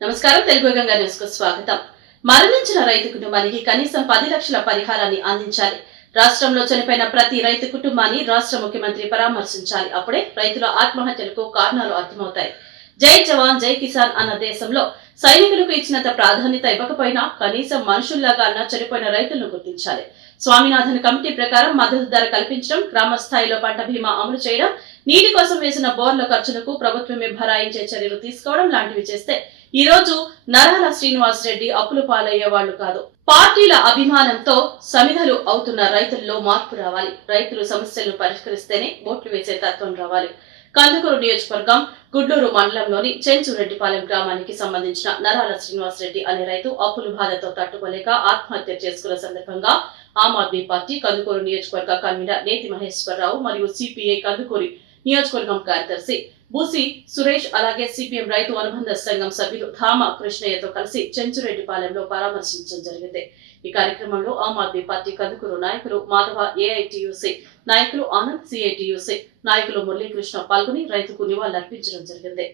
నమస్కారం తెలుగు గంగా న్యూస్కు స్వాగతం. మరణించిన రైతు కుటుంబానికి కనీసం పది లక్షల పరిహారాన్ని అందించాలి. రాష్ట్రంలో చనిపోయిన ప్రతి రైతు కుటుంబాన్ని రాష్ట్ర ముఖ్యమంత్రి పరామర్శించాలి. అప్పుడే రైతుల ఆత్మహత్యలకు కారణాలు అర్థమవుతాయి. జై జవాన్ జై కిసాన్ అన్న దేశంలో సైనికులకు ఇచ్చినంత ప్రాధాన్యత ఇవ్వకపోయినా కనీసం మనుషుల్లాగా అన్న చనిపోయిన రైతులను గుర్తించాలి. స్వామినాథన్ కమిటీ ప్రకారం మద్దతు ధర కల్పించడం గ్రామ స్థాయిలో పంట బీమా అమలు చేయడం నీటి కోసం వేసిన బోర్ల ఖర్చులకు ప్రభుత్వమే భరాయించే చర్యలు తీసుకోవడం లాంటివి చేస్తే ఈ రోజు నరాల శ్రీనివాస్ రెడ్డి అప్పులు పాలయ్యే వాళ్ళు కాదు. పార్టీల అభిమానంతో సమిధలు అవుతున్న రైతుల్లో మార్పు రావాలి. రైతులు సమస్యలను పరిష్కరిస్తేనే ఓట్లు వేసే తత్వం రావాలి. కందుకూరు నియోజకవర్గం గుడ్లూరు మండలంలోని చెంచురెడ్డిపాలెం గ్రామానికి సంబంధించిన నరాల శ్రీనివాస్ రెడ్డి అనే రైతు అప్పుల బాధతో తట్టుకోలేక ఆత్మహత్య చేసుకున్న సందర్భంగా ఆమ్ ఆద్మీ పార్టీ కందుకూరు నియోజకవర్గ కన్వీనర్ నేతి మహేశ్వరరావు మరియు సిపిఐ కందుకూరి నియోజకవర్గం కార్యదర్శి బూసి సురేష్ అలాగే సిపిఎం రైతు అనుబంధ సంఘం సభ్యులు ధామ కృష్ణయ్యతో కలిసి చెంచురెడ్డిపాలెంలో పరామర్శించడం జరిగింది. ఈ కార్యక్రమంలో ఆమ్ ఆద్మీ పార్టీ కందుకూరు నాయకులు మాధవ ఏఐటియుసి నాయకులు ఆనంద్ సిఐటియుసి నాయకులు మురళీకృష్ణ పాల్గొని రైతుకు నివాళులర్పించడం జరిగింది.